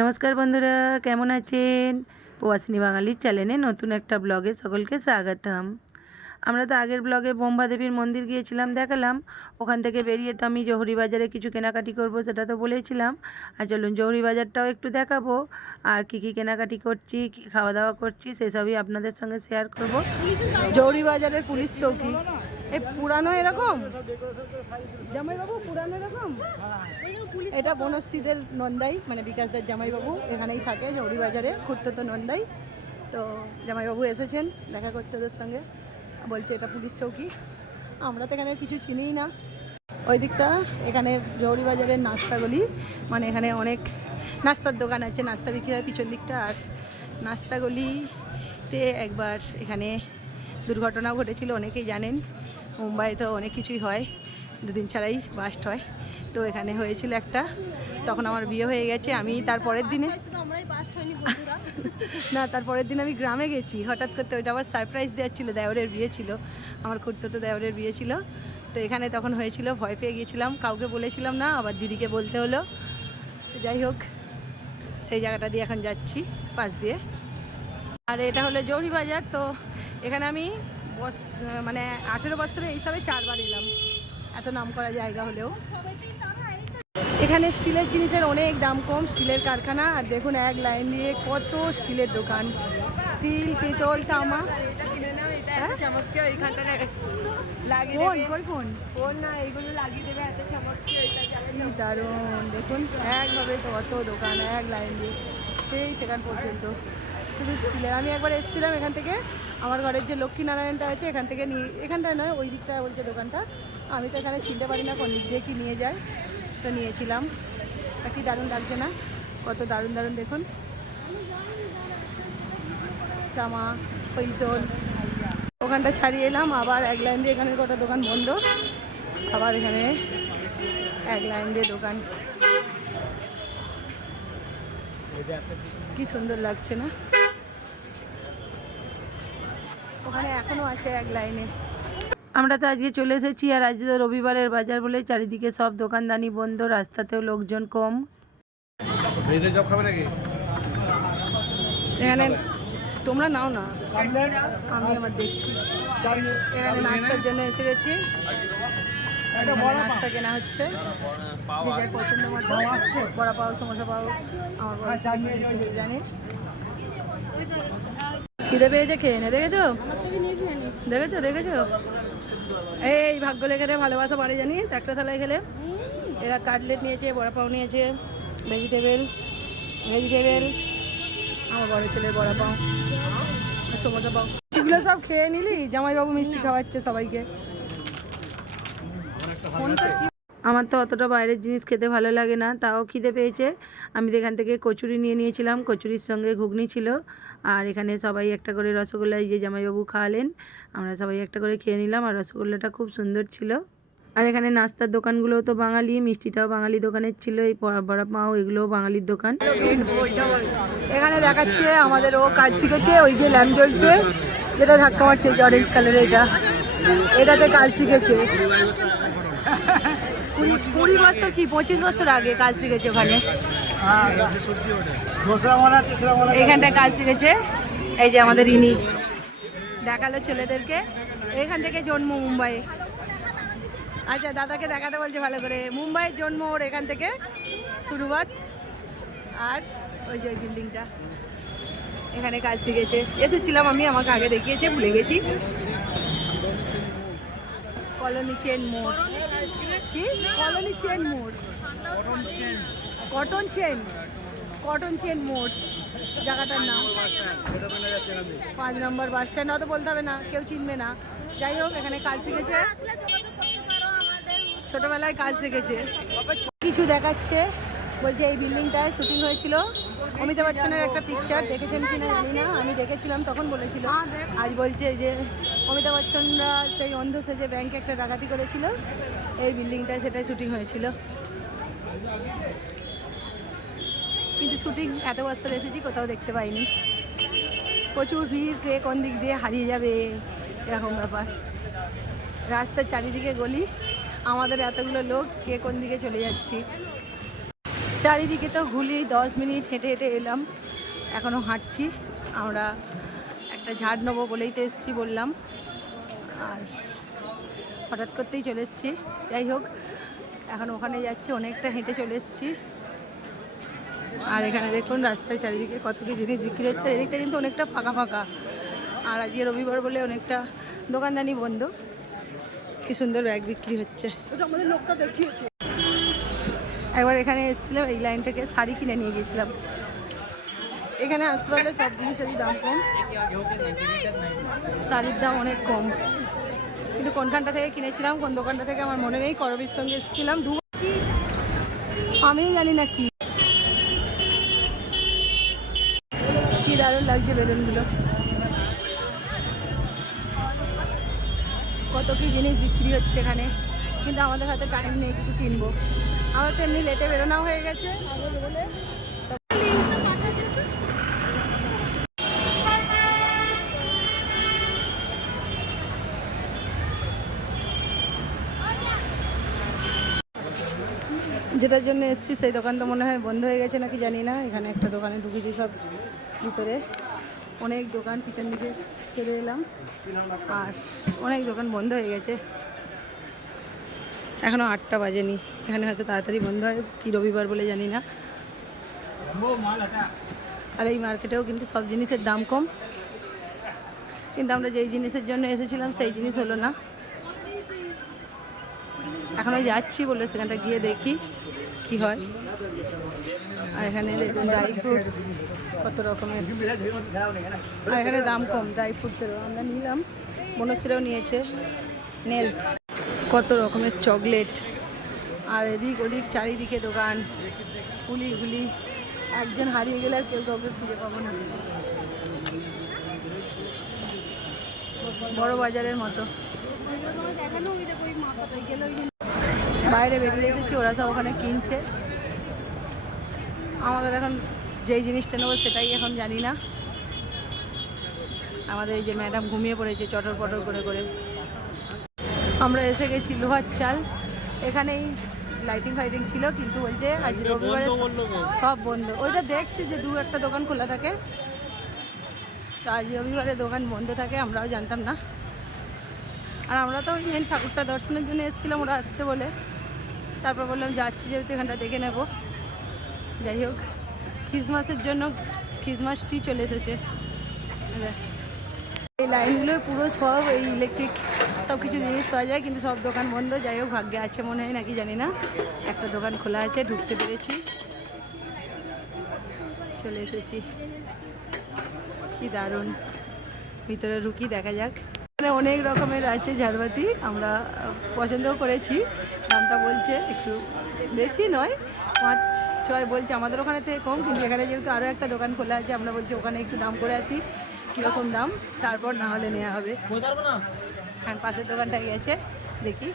নমস্কার বন্ধুরা, কেমন আছেন? প্রবাসিনী বাঙালির চ্যানেলে নতুন একটা ব্লগে সকলকে স্বাগতম। আমরা তো আগের ব্লগে বোম্বা দেবীর মন্দির গিয়েছিলাম, দেখালাম। ওখান থেকে বেরিয়ে তো আমি জহুরি বাজারে কিছু কেনাকাটি করব সেটা তো বলেছিলাম। আর চলুন জহুরি বাজারটাও একটু দেখাবো, আর কী কী কেনাকাটি করছি, কী খাওয়া দাওয়া করছি সেসবই আপনাদের সঙ্গে শেয়ার করব। জহুরি বাজারের পুলিশ চৌকি। এই পুরানো এরকম? পুরানো এরকম? এটা বনশ্রীদের নন্দাই মানে বিকাশদার জামাইবাবু এখানেই থাকে জৌড়ি বাজারে তো নন্দাই। তো জামাইবাবু এসেছেন, দেখা করতে ওদের সঙ্গে। বলছে, এটা পুলিশ চৌকি। আমরা তো এখানে কিছু চিনিই না। ওই দিকটা, এখানের জৌড়ি বাজারের নাস্তাগুলি মানে এখানে অনেক নাস্তার দোকান আছে, নাস্তা বিক্রি হয় পিছন দিকটা। আর নাস্তাগুলিতে একবার এখানে দুর্ঘটনাও ঘটেছিল, অনেকেই জানেন। মুম্বাইতে অনেক কিছুই হয়, দুদিন ছাড়াই বাস্ট হয়। তো এখানে হয়েছিল একটা। তখন আমার বিয়ে হয়ে গেছে, আমি তার পরের দিনে না, তারপরের দিন আমি গ্রামে গেছি। হঠাৎ করতে ওইটা আবার সারপ্রাইজ দেওয়ার ছিল, দেওরের বিয়ে ছিল। আমার খুঁড়তো তো দেওরের বিয়ে ছিল। তো এখানে তখন হয়েছিল, ভয় পেয়ে গিয়েছিলাম। কাউকে বলেছিলাম না, আবার দিদিকে বলতে হলো। যাই হোক, সেই জায়গাটা দিয়ে এখন যাচ্ছি, পাশ দিয়ে। আর এটা হলো জৌরি বাজার, তো এখানে আমি মানে আঠেরো বছরে এই হিসাবে চারবার এলাম। এত নাম করা জায়গা হলেও। এখানে স্টিলের জিনিসের অনেক দাম কম, স্টিলের কারখানা। আর দেখুন, এক লাইন দিয়ে কত স্টিলের দোকান। স্টিল, পিতল, তামা। হ্যাঁ? Phone phone? দারুণ। দেখুন, একভাবে তো অত দোকান, এক লাইন দিয়ে। সেই সেখান পর্যন্ত। শুধু স্টিলের। আমি একবার এসেছিলাম এখান থেকে। আমার ঘরের যে লক্ষ্মীনারায়ণটা আছে, এখান থেকে নিয়ে এখানটায় নয়, ওই দিকটা বলছে দোকানটা। আমি তো এখানে চিনতে পারি না কোন দিয়ে কি নিয়ে যায়। তো নিয়েছিলাম। তা কি দারুণ লাগছে না? কত দারুণ দারুণ দেখুন। জামা, পৈতল। ওখানটা ছাড়িয়ে এলাম। আবার এক লাইন দিয়ে এখানের কটা দোকান বন্ধ। আবার এখানে এক লাইন দিয়ে দোকান। কি সুন্দর লাগছে না? ওখানে এখনও আছে এক লাইনে। আমরা তো আজকে চলে এসেছি আর আজকে তো রবিবারের বাজার বলে চারিদিকে সব দোকানদানি বন্ধ রাস্তাতেও লোকজন কম। এখানে তোমরা নাও না আমি আমার দেখছি। এখানে নাস্তার জন্য এসে গেছি। নাস্তা কেনা হচ্ছে। যে যার পছন্দ মতো। বড়া পাও সমোসা পাও আমার দিচ্ছে জানি খিদে পেয়েছে খেয়ে নে দেখেছ? দেখেছ দেখেছ? এই ভাগ্য লেগে রে ভালোবাসা বাড়ি জানিস? একটা থালায় খেলে। এরা কাটলেট নিয়েছে বড়া পাও নিয়েছে ভেজিটেবেল ভেজিটেবেল আমার বড় ছেলের বড়া পাও সমোসা পাও। সেগুলো সব খেয়ে নিলি? জামাইবাবু মিষ্টি খাওয়াচ্ছে সবাইকে। আমার তো অতটা বাইরের জিনিস খেতে ভালো লাগে না, তাও খিদে পেয়েছে। আমি তো এখান থেকে কচুরি নিয়ে নিয়েছিলাম, কচুরির সঙ্গে ঘুগনি ছিল। আর এখানে সবাই একটা করে রসগোল্লা যে জামাইবাবু খাওয়ালেন, আমরা সবাই একটা করে খেয়ে নিলাম, আর রসগোল্লাটা খুব সুন্দর ছিল। আর এখানে নাস্তার দোকানগুলোও তো বাঙালি, মিষ্টিটাও বাঙালি দোকানের ছিল, এই বড়া বড়া পাও, এগুলোও বাঙালির দোকান। এখানে দেখাচ্ছে আমাদের ও কাজ শিখেছে, ওই যে ল্যাম্প জ্বলছে, যেটা ধাক্কা মারছে অরেঞ্জ কালারের এটা। এটাতে কাজ শিখেছে। কুড়ি কুড়ি বছর কি? পঁচিশ বছর আগে কাজ শিখেছে ওখানে। এইখানটায় কাজ শিখেছে এই যে আমাদের ইনি। দেখাল ছেলেদেরকে। এখান থেকে জন্ম মুম্বাই আচ্ছা দাদাকে দেখাতে বলছে ভালো করে। মুম্বাইয়ের জন্ম ওর এখান থেকে। শুরুয়াত আর ওই যে বিল্ডিংটা। এখানে কাজ শিখেছে এসেছিলাম আমি, আমাকে আগে দেখিয়েছে, ভুলে গেছি। কলোনি চেন মোড়। কি? কলোনি চেন মোড়। Cotton chain. কটন চেন মোড়। জায়গাটার নাম। পাঁচ নম্বর বাস স্ট্যান্ড। অত বলতে হবে না, কেউ চিনবে না। যাই হোক, এখানে কাজ শিখেছে। ছোটবেলায় কাজ শিখেছে। কিছু দেখাচ্ছে। বলছে এই বিল্ডিংটায় শুটিং হয়েছিল। অমিতাভ বচ্চনের একটা পিকচার দেখেছেন কিনা জানি না। আমি দেখেছিলাম, তখন বলেছিল। আজ বলছে যে, অমিতাভ বচ্চনরা সেই অন্ধ সেজে ব্যাংকে একটা ডাকাতি করেছিল। এই বিল্ডিংটায় সেটাই শুটিং হয়েছিল। কিন্তু শুটিং এত বছর এসেছি, কোথাও দেখতে পাইনি। প্রচুর ভিড়, কে কোন দিক দিয়ে হারিয়ে যাবে, এরকম ব্যাপার। রাস্তার চারিদিকে গলি, আমাদের এতগুলো লোক, কে কোন দিকে চলে যাচ্ছি। চারিদিকে তো ঘুলি, দশ মিনিট হেঁটে হেঁটে এলাম এখনও হাঁটছি। আমরা একটা ঝাড় নেব বলেই তো এসেছি বললাম। আর হঠাৎ করতেই চলে এসেছি। যাই হোক এখন ওখানে যাচ্ছি অনেকটা হেঁটে চলে এসেছি। আর এখানে দেখুন রাস্তায় চারিদিকে কত কি জিনিস বিক্রি হচ্ছে এদিকটা কিন্তু অনেকটা ফাঁকা ফাঁকা। আর আজকে রবিবার বলে অনেকটা দোকানদানি বন্ধ। কি সুন্দর ব্যাগ বিক্রি হচ্ছে। আমাদের লোকটা দেখিয়েছে। একবার এখানে এসেছিলাম এই লাইন থেকে শাড়ি কিনে নিয়ে গিয়েছিলাম। এখানে আসতে পারলে সব জিনিসেরই দাম কম। শাড়ির দাম অনেক কম। কিন্তু কোনখানটা থেকে কিনেছিলাম, কোন দোকানটা থেকে আমার মনে নেই, করবীর সঙ্গে এসেছিলাম। দু আমিও জানি না কি। দারুণ লাগছে বেলুনগুলো। কত কি জিনিস বিক্রি হচ্ছে এখানে। কিন্তু আমাদের হাতে টাইম নেই, কিছু কিনবো। আমার তো এমনি লেটে বেরোনো হয়ে গেছে। যেটার জন্য এসেছি, সেই দোকানটা মনে হয় বন্ধ হয়ে গেছে নাকি জানি না। এখানে একটা দোকানে ঢুকেছি সব ভিতরে। অনেক দোকান, পিছন দিকে চলে এলাম। আর অনেক দোকান বন্ধ হয়ে গেছে। এখনও আটটা বাজেনি। এখানে হয়তো তাড়াতাড়ি বন্ধ হয়, কি রবিবার বলে জানি না। আর এই মার্কেটেও কিন্তু সব জিনিসের দাম কম। কিন্তু আমরা যেই জিনিসের জন্য এসেছিলাম, সেই জিনিস হলো না। এখনও যাচ্ছি বলে সেখানটা গিয়ে দেখি কি হয়। আর এখানে দেখুন ড্রাই ফ্রুটস কত রকমের। আর এখানে দাম কম ড্রাই ফ্রুটসেরও আমরা নিলাম। বনশ্রীও নিয়েছে নেলস কত রকমের চকলেট আর এদিক ওদিক চারিদিকে দোকান গুলি গুলি একজন হারিয়ে গেলে আর কেউ কাউকে খুঁজে পাবো না। বড় বাজারের মতো। বাইরে বেরিয়ে এসেছি ওরা সব ওখানে কিনছে। আমাদের এখন যেই জিনিসটা নেব সেটাই এখন জানি না। আমাদের এই যে ম্যাডাম ঘুমিয়ে পড়েছে চটর পটর করে করে। আমরা এসে গেছি লোহার চাল। এখানেই লাইটিং ফাইটিং ছিল কিন্তু বলছে আজ রবিবারে সব বন্ধ। ওইটা দেখছি যে দু একটা দোকান খোলা থাকে। তো আজ রবিবারে দোকান বন্ধ থাকে আমরাও জানতাম না। আর আমরা তো ওই মেন ঠাকুরটা দর্শনের জন্য এসেছিলাম ওরা আসছে বলে। তারপর বললাম যাচ্ছি, যেহেতু এখানটা দেখে নেব। যাই হোক, খ্রিসমাসের জন্য খ্রিসমাস ট্রি চলে এসেছে। এই এই লাইনগুলো পুরো সব এই ইলেকট্রিক সব কিছু জিনিস পাওয়া যায়, কিন্তু সব দোকান বন্ধ। যাই হোক, ভাগ্যে আছে মনে হয় নাকি জানি না। একটা দোকান খোলা আছে, ঢুকতে পেরেছি। চলে এসেছি। কি দারুণ। ভিতরে ঢুকি দেখা যাক। এখানে অনেক রকমের আছে ঝাড়বাতি আমরা আহ, পছন্দও করেছি। দামটা বলছে একটু বেশি নয় পাঁচ ছয় বলছে আমাদের ওখানে থেকে কম কিন্তু এখানে যেহেতু আরও একটা দোকান খোলা আছে আমরা বলছি ওখানে একটু দাম করে আছি কীরকম দাম তারপর না হলে নেওয়া হবে। হ্যাঁ পাশের দোকানটায় গেছে দেখি।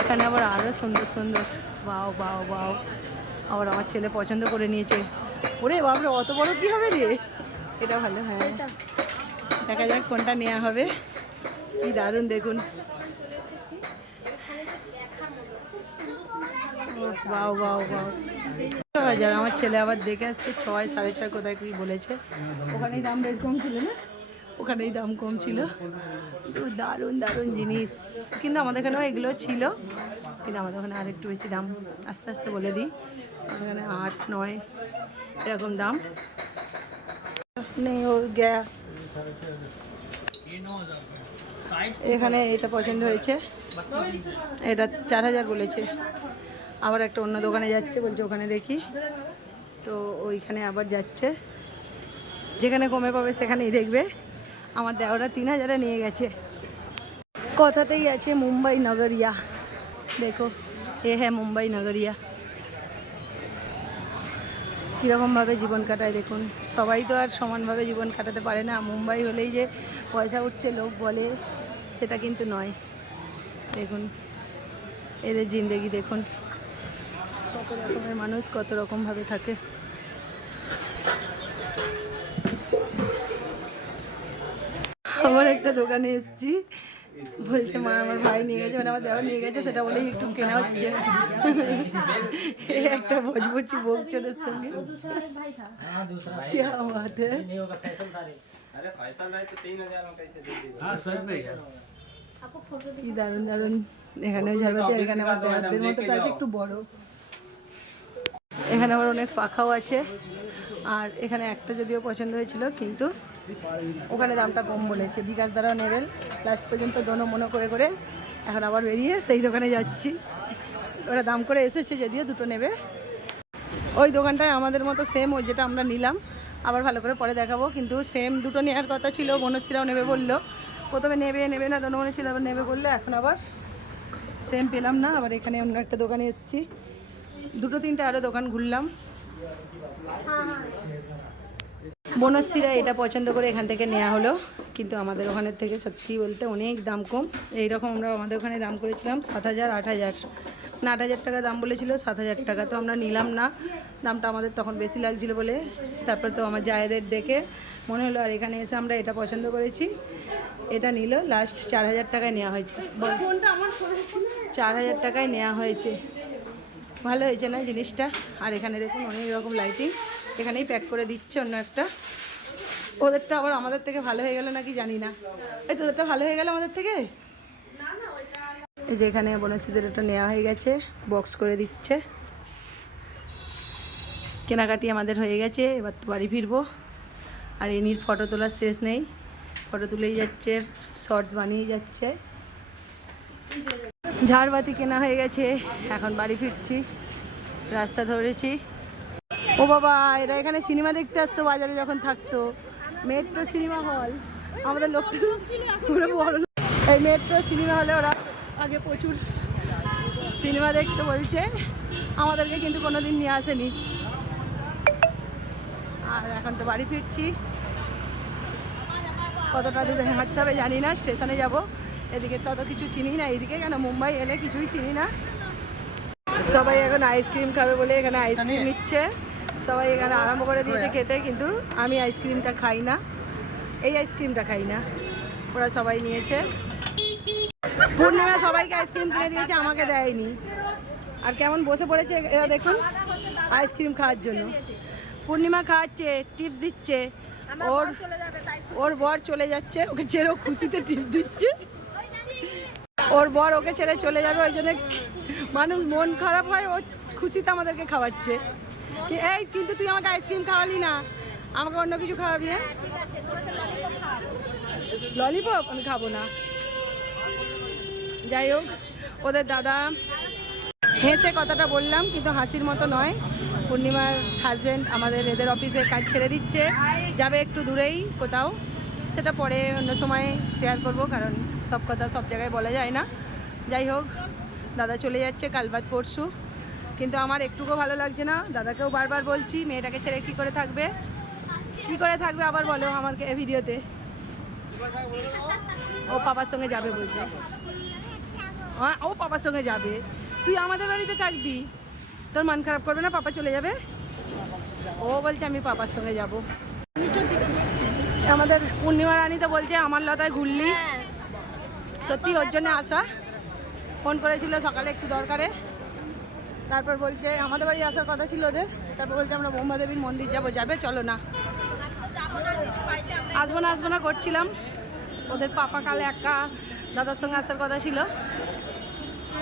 এখানে আবার আরও সুন্দর সুন্দর বাও বাও বাও আবার আমার ছেলে পছন্দ করে নিয়েছে। ওরে বাপরে অত বড় কি হবে রে? এটা ভালো হ্যাঁ। দেখা যাক কোনটা নেওয়া হবে। কি দারুণ দেখুন। বাও হাজার আমার ছেলে আবার দেখে আসছে ছয় সাড়ে ছয় কোথায় কি বলেছে। ওখানেই দাম বেশ কম ছিল না? ওখানেই দাম কম ছিল দারুণ দারুণ জিনিস। কিন্তু আমাদের এখানেও এগুলো ছিল। কিন্তু আমাদের ওখানে আর একটু বেশি দাম। আস্তে আস্তে বলে দিই। আমাদের এখানে আট নয় এরকম দাম। নেই ও গ্যা এখানে এটা পছন্দ হয়েছে। এটা চার হাজার বলেছে। আবার একটা অন্য দোকানে যাচ্ছে, বলছে ওখানে দেখি। তো ওইখানে আবার যাচ্ছে। যেখানে কমে পাবে সেখানেই দেখবে। আমার দেওয়ারা তিন হাজারে নিয়ে গেছে। কথাতেই আছে মুম্বাই নগরিয়া। দেখো, এ হ্যাঁ মুম্বাই নগরিয়া। কীরকমভাবে জীবন কাটায় দেখুন। সবাই তো আর সমানভাবে জীবন কাটাতে পারে না। মুম্বাই হলেই যে পয়সা উঠছে, লোক বলে। সেটা কিন্তু নয়। দেখুন, এদের জিন্দেগি দেখুন। কত রকমের মানুষ, কত রকমভাবে থাকে। আমার একটা দোকানে এসেছি। বলছে মা আমার ভাই নিয়ে গেছে মানে আমার দেওয়া নিয়ে গেছে সেটা বলেই একটু কেনা হচ্ছে। একটা ভোজবুচি বকচোদের সঙ্গে। হ্যাঁ, হ্যাঁ। কি দারুণ দারুণ। এখানে ঝাড়বাতি আর এখানে আমার দেওয়াদের মতো আছে একটু বড়। এখানে আমার অনেক পাখাও আছে আর এখানে একটা যদিও পছন্দ হয়েছিল কিন্তু ওখানে দামটা কম বলেছে। বিকাশ দ্বারাও নেবেন। লাস্ট পর্যন্ত দোনো মনে করে করে এখন আবার বেরিয়ে সেই দোকানে যাচ্ছি। ওরা দাম করে এসেছে যদিও দুটো নেবে। ওই দোকানটায় আমাদের মতো সেম ওই যেটা আমরা নিলাম। আবার ভালো করে পরে দেখাবো। কিন্তু সেম দুটো নেওয়ার কথা ছিল। বনশ্রীরাও নেবে বলল। প্রথমে নেবে নেবে না, দোনো ছিল আবার নেবে বলল। এখন আবার সেম পেলাম না। আবার এখানে অন্য একটা দোকানে এসেছি। দুটো তিনটে আরও দোকান ঘুরলাম। বনশ্রীরা এটা পছন্দ করে এখান থেকে নেওয়া হলো, কিন্তু আমাদের ওখানের থেকে সত্যি বলতে অনেক দাম কম। এইরকম আমরা আমাদের ওখানে দাম করেছিলাম সাত হাজার, আট হাজার। না আট হাজার টাকা দাম বলেছিল, সাত হাজার টাকা তো আমরা নিলাম না। দামটা আমাদের তখন বেশি লাগছিল বলে। তারপর তো আমার জায়েদের দেখে মনে হলো, আর এখানে এসে আমরা এটা পছন্দ করেছি। এটা নিল লাস্ট চার হাজার টাকায় নেওয়া হয়েছে। চার হাজার টাকায় নেওয়া হয়েছে। ভালো হয়েছে না জিনিসটা? আর এখানে দেখুন অনেক রকম লাইটিং এখানেই প্যাক করে দিচ্ছে অন্য একটা। ওদেরটা আবার আমাদের থেকে ভালো হয়ে গেল নাকি জানি না। এই তোদেরটা ভালো হয়ে গেল আমাদের থেকে? এই যে এখানে বনশ্রীদের ওটা নেওয়া হয়ে গেছে বক্স করে দিচ্ছে। কেনাকাটি আমাদের হয়ে গেছে, এবার তো বাড়ি ফিরবো। আর এনির ফটো তোলার শেষ নেই। ফটো তুলেই যাচ্ছে শর্টস বানিয়ে যাচ্ছে। ঝাড়বাতি কেনা হয়ে গেছে, এখন বাড়ি ফিরছি। রাস্তা ধরেছি। ও বাবা, এরা এখানে সিনেমা দেখতে আসতো, বাজারে যখন থাকতো। Metro cinema hall. আমাদের লোকটা বড়। এই মেট্রো সিনেমা হলে ওরা আগে প্রচুর সিনেমা দেখতে বলছে। আমাদেরকে কিন্তু কোনোদিন নিয়ে আসেনি। আর এখন তো বাড়ি ফিরছি। কতটা দূরে হাঁটতে হবে জানি না, স্টেশনে যাব। এদিকে তো অত কিছু চিনি না এদিকে কেন মুম্বাই এলে কিছুই চিনি না। সবাই এখন আইসক্রিম খাবে বলে এখানে আইসক্রিম নিচ্ছে। সবাই এখানে আরম্ভ করে দিয়েছে খেতে কিন্তু আমি আইসক্রিমটা খাই না। এই আইসক্রিমটা খাই না। ওরা সবাই নিয়েছে। পূর্ণিমা সবাইকে আইসক্রিম কিনে দিয়েছে আমাকে দেয়নি। আর কেমন বসে পড়েছে এরা দেখুন আইসক্রিম খাওয়ার জন্য। পূর্ণিমা খাওয়াচ্ছে টিপস দিচ্ছে। ওর ওর বর চলে যাচ্ছে ওকে ছেড়ে খুশিতে টিপস দিচ্ছে। ওর বর ওকে ছেড়ে চলে যাবে ওই জন্য মানুষ মন খারাপ হয় ও খুশিতে আমাদেরকে খাওয়াচ্ছে। এই, কিন্তু তুই আমাকে আইসক্রিম খাওয়ালি না। আমাকে অন্য কিছু খাওয়াবি হ্যাঁ? ললিপপ আমি খাব না। যাই হোক, ওদের দাদা হেসে কথাটা বললাম, কিন্তু হাসির মতো নয়। পূর্ণিমার হাজব্যান্ড আমাদের এদের অফিসে কাজ ছেড়ে দিচ্ছে। যাবে একটু দূরেই, কোথাও। সেটা পরে অন্য সময় শেয়ার করব, কারণ সব কথা সব জায়গায় বলা যায় না। যাই হোক, দাদা চলে যাচ্ছে কাল বাদ পরশু। কিন্তু আমার একটুকু ভালো লাগছে না। দাদাকেও বারবার বলছি মেয়েটাকে ছেড়ে কি করে থাকবে? কি করে থাকবে আবার বলো আমাকে ভিডিওতে। ও পাপার সঙ্গে যাবে বলছে। হ্যাঁ ও পাপার সঙ্গে যাবে। তুই আমাদের বাড়িতে থাকবি। তোর মন খারাপ করবে না? পাপা চলে যাবে? ও বলছে আমি পাপার সঙ্গে যাব। আমাদের পূর্ণিমা রানী তো বলছে আমার লতায় ঘুরলি। সত্যি ওর জন্য আসা ফোন করেছিল সকালে একটু দরকারে। তারপর বলছে আমাদের বাড়ি আসার কথা ছিল ওদের। তারপর বলছে আমরা বোম্বা দেবীর মন্দির যাব। যাবে? চলো না। আসব না আসব না করছিলাম। ওদের পাপা কালে একা দাদার সঙ্গে আসার কথা ছিল।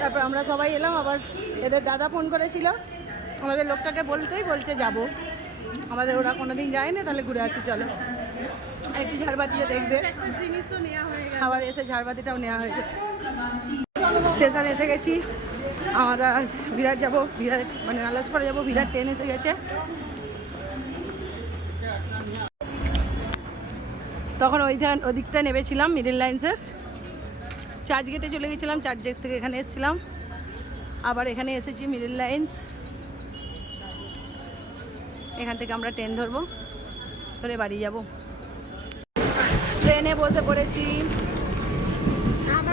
তারপর আমরা সবাই এলাম আবার এদের দাদা ফোন করেছিল। আমাদের লোকটাকে বলতেই বলতে যাব। আমাদের ওরা কোনোদিন যায় না তাহলে ঘুরে আসি চলো। একটু ঝাড়বাতিও দেখবে আবার এসে ঝাড়বাতিটাও নেওয়া হয়েছে। স্টেশন এসে গেছি। আমরা বিরাট যাব, বিরাট মানে আলাসপাড়া যাব, বিরাট ট্রেন এসে গেছে। তখন ওইখান ওদিকটা নেমেছিলাম মিডিল লাইন্সের চার্চ গেটে চলে গেছিলাম চার্চ গেট থেকে এখানে এসেছিলাম। আবার এখানে এসেছি মিডিল লাইন্স এখান থেকে আমরা ট্রেন ধরবো, ধরে বাড়ি যাব। ট্রেনে বসে পড়েছি।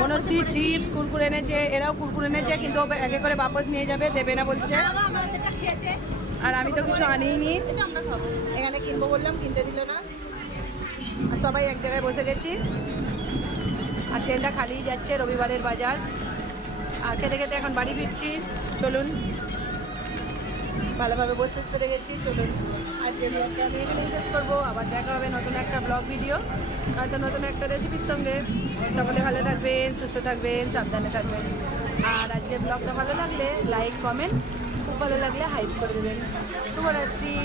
মনসি চিপস কুরকুরে এনেছে এরাও কুরকুরে এনেছে কিন্তু একে করে বাপস নিয়ে যাবে দেবে না বলছে। আর আমি তো কিছু আনিই নি এখানে কিনবো বললাম কিনতে দিল না। আর সবাই এক জায়গায় বসে গেছি। আর ট্রেনটা খালিই যাচ্ছে রবিবারের বাজার। আর খেতে খেতে এখন বাড়ি ফিরছি। চলুন। ভালোভাবে বসতে পেরে গেছি চলুন। আজকে ব্লগটা আমি এখানেই শেষ করব। আবার দেখা হবে নতুন একটা ব্লগ ভিডিও হয়তো নতুন একটা রেসিপির সঙ্গে। সকলে ভালো থাকবেন, সুস্থ থাকবেন, সাবধানে থাকবেন। আর আজকে ব্লগটা ভালো লাগলে লাইক কমেন্ট খুব ভালো লাগলে হাইপ করে দেবেন। শুভরাত্রি।